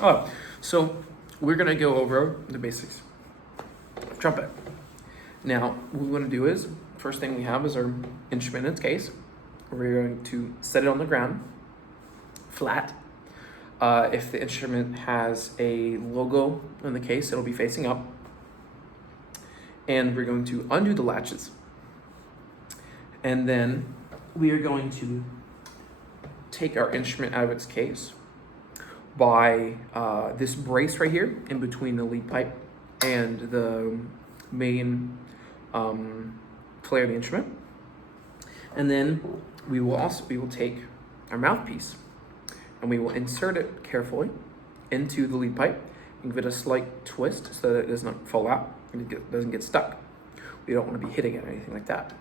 Oh, so we're gonna go over the basics of trumpet. Now, what we want to do is, first thing we have is our instrument in its case. We're going to set it on the ground, flat. If the instrument has a logo in the case, it'll be facing up. And we're going to undo the latches. And then we are going to take our instrument out of its case by this brace right here in between the lead pipe and the main player of the instrument. And then we will take our mouthpiece and we will insert it carefully into the lead pipe and give it a slight twist so that it does not fall out and it doesn't get stuck. We don't want to be hitting it or anything like that.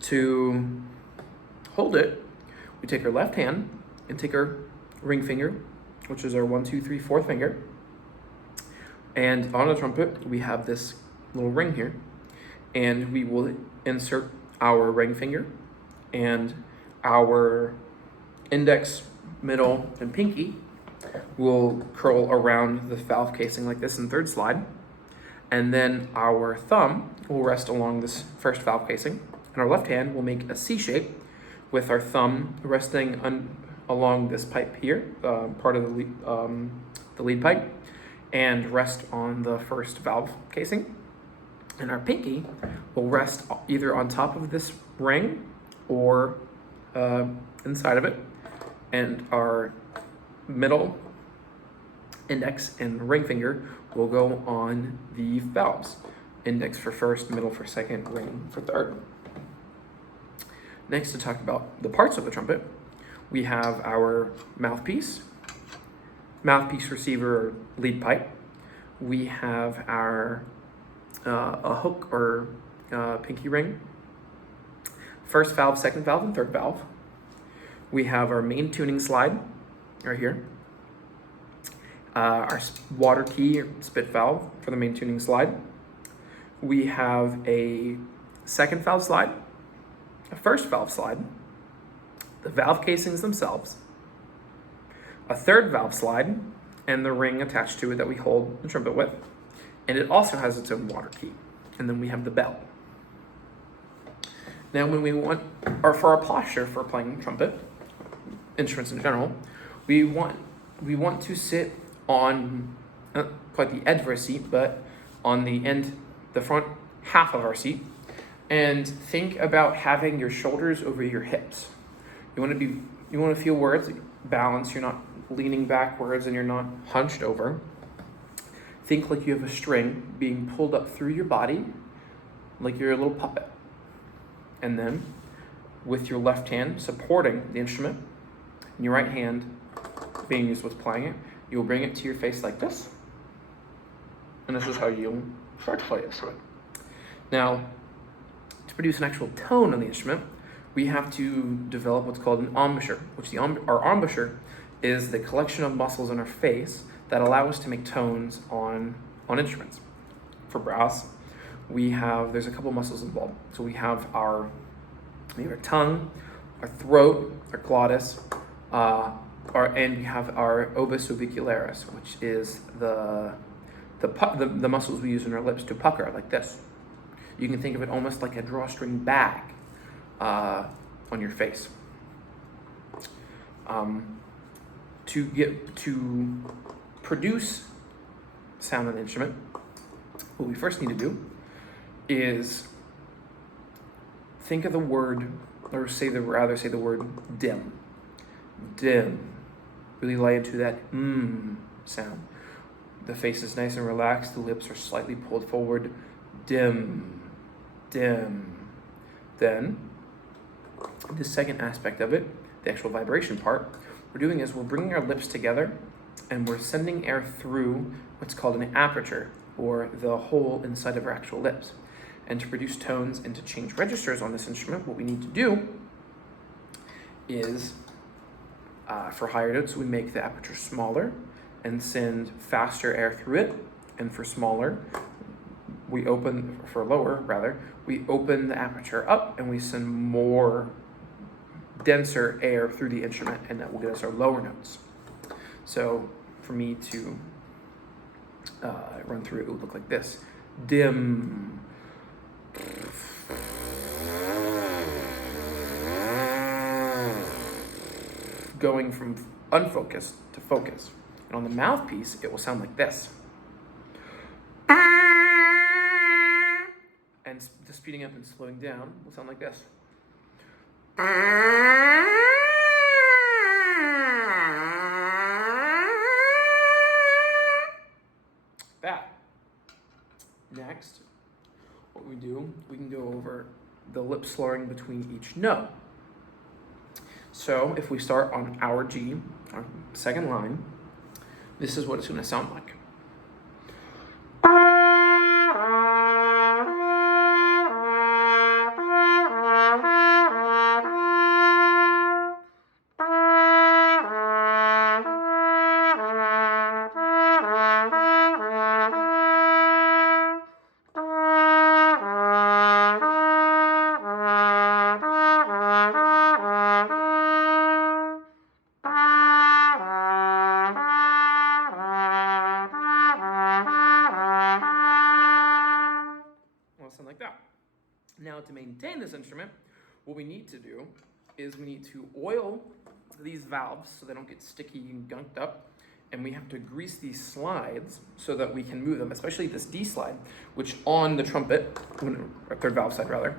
To hold it, we take our left hand and take our ring finger, which is our 1, 2, 3, 4th finger. And on the trumpet, we have this little ring here, and we will insert our ring finger and our index, middle, and pinky will curl around the valve casing like this in third slide. And then our thumb will rest along this first valve casing, and our left hand will make a C shape with our thumb resting along this pipe here, part of the lead pipe, and rest on the first valve casing. And our pinky will rest either on top of this ring or inside of it. And our middle, index, and ring finger will go on the valves. Index for first, middle for second, ring for third. Next, to talk about the parts of the trumpet, we have our mouthpiece receiver, or lead pipe. We have our a hook or pinky ring, first valve, second valve, and third valve. We have our main tuning slide right here. Our water key or spit valve for the main tuning slide. We have a second valve slide, a first valve slide, the valve casings themselves, a third valve slide, and the ring attached to it that we hold the trumpet with. And it also has its own water key. And then we have the bell. Now, when we want, or for our posture for playing trumpet, instruments in general, we want to sit on, not quite the edge of our seat, but on the front half of our seat, and think about having your shoulders over your hips. You want to feel where it's balanced. You're not leaning backwards and you're not hunched over. Think like you have a string being pulled up through your body, like you're a little puppet. And then, with your left hand supporting the instrument, and your right hand being used with playing it, you'll bring it to your face like this. And this is how you'll start to play the instrument. Now, to produce an actual tone on the instrument, we have to develop what's called an embouchure, which our embouchure is the collection of muscles in our face that allow us to make tones on instruments. For brass, there's a couple muscles involved. So we have our tongue, our throat, our glottis, and we have our orbis orbicularis, which is the muscles we use in our lips to pucker like this. You can think of it almost like a drawstring bag on your face. To produce sound on an instrument, what we first need to do is think of the word, or rather say the word dim. Dim. Really lay into that sound. The face is nice and relaxed. The lips are slightly pulled forward. Dim. Dim. Then, the second aspect of it, the actual vibration part, we're doing is we're bringing our lips together and we're sending air through what's called an aperture, or the hole inside of our actual lips. And to produce tones and to change registers on this instrument, what we need to do is, for higher notes, we make the aperture smaller and send faster air through it. And for lower, we open the aperture up and we send more denser air through the instrument, and that will get us our lower notes. So for me to run through it would look like this. Dim. Going from unfocused to focus. And on the mouthpiece, it will sound like this. And the speeding up and slowing down will sound like this. That. Next, what we do, we can go over the lip slurring between each note. So if we start on our G, our second line, this is what it's going to sound like. Sound like that. Now, to maintain this instrument, what we need to do is we need to oil these valves so they don't get sticky and gunked up, and we have to grease these slides so that we can move them, especially this D slide, which on the trumpet, or third valve side rather,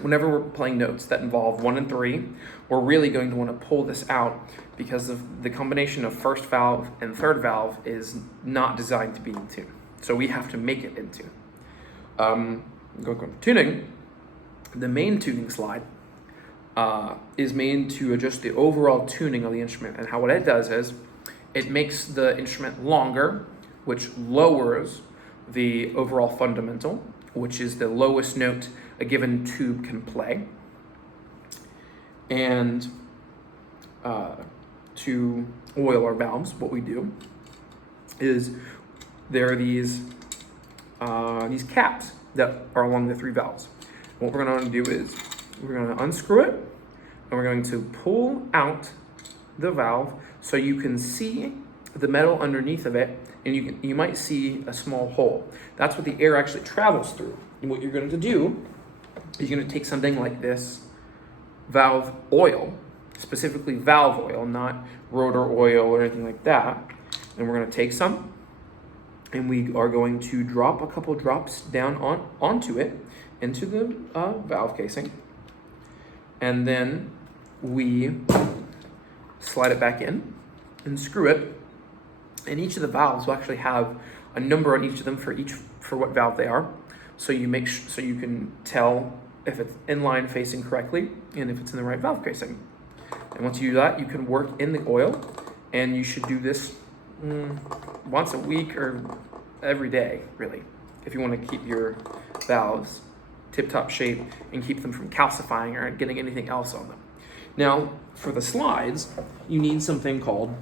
whenever we're playing notes that involve 1 and 3, we're really going to want to pull this out because of the combination of first valve and third valve is not designed to be in tune. So we have to make it in tune. Going to tuning, the main tuning slide is made to adjust the overall tuning of the instrument. And what it does is it makes the instrument longer, which lowers the overall fundamental, which is the lowest note a given tube can play. And to oil our valves, what we do is there are these caps that are along the 3 valves. What we're going to do is we're going to unscrew it, and we're going to pull out the valve so you can see the metal underneath of it, and you might see a small hole. That's what the air actually travels through. And what you're going to do is you're going to take something like this valve oil, specifically valve oil, not rotor oil or anything like that, and we're going to take some, and we are going to drop a couple drops down onto it, into the valve casing. And then we slide it back in and screw it. And each of the valves will actually have a number on each of them for what valve they are. So you so you can tell if it's in line facing correctly and if it's in the right valve casing. And once you do that, you can work in the oil, and you should do this once a week or every day, really, if you want to keep your valves tip-top shape and keep them from calcifying or getting anything else on them. Now, for the slides, you need something called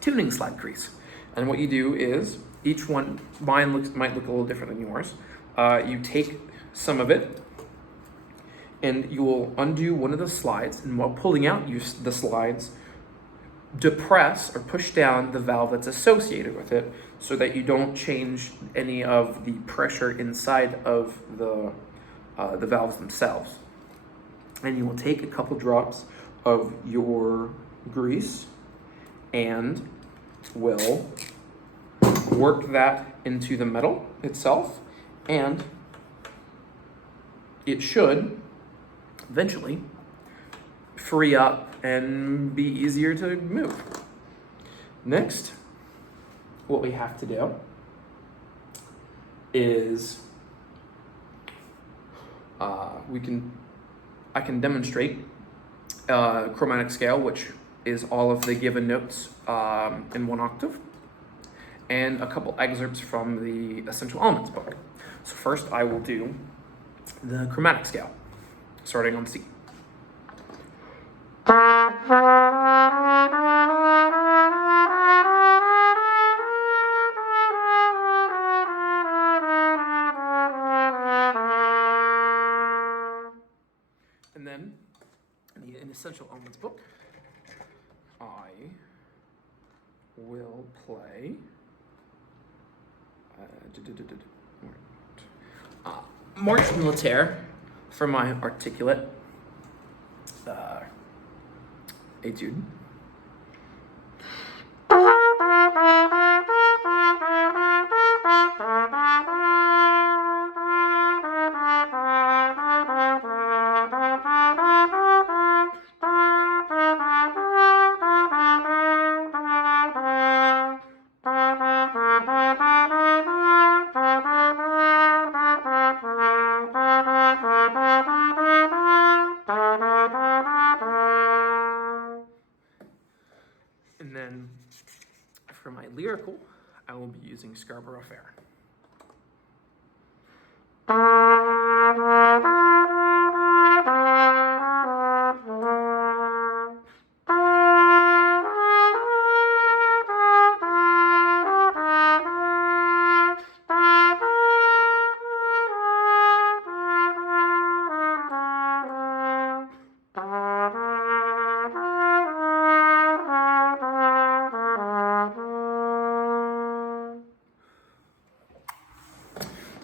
tuning slide grease. And what you do is, each one, mine might look a little different than yours. You take some of it, and you will undo one of the slides, and while pulling out the slides, depress or push down the valve that's associated with it so that you don't change any of the pressure inside of the valves themselves. And you will take a couple drops of your grease and will work that into the metal itself, and it should eventually free up and be easier to move. Next, what we have to do is I can demonstrate a chromatic scale, which is all of the given notes in 1 octave, and a couple excerpts from the Essential Elements book. So first I will do the chromatic scale, starting on C. And then, in the Essential Elements book, I will play March Militaire for my articulate etude. And then for my lyrical, I will be using Scarborough Fair.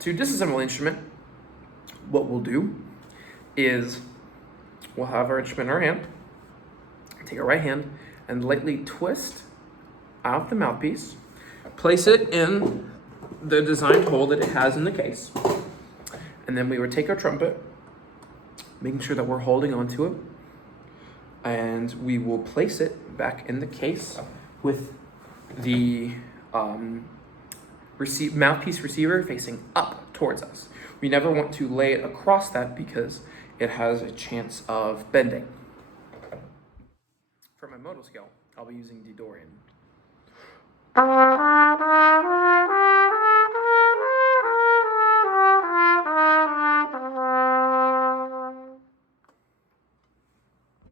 To disassemble the instrument, what we'll do is we'll have our instrument in our hand, take our right hand, and lightly twist out the mouthpiece, place it in the designed hole that it has in the case, and then we would take our trumpet, making sure that we're holding onto it, and we will place it back in the case with the mouthpiece receiver facing up towards us. We never want to lay it across that because it has a chance of bending. For my modal scale, I'll be using D Dorian.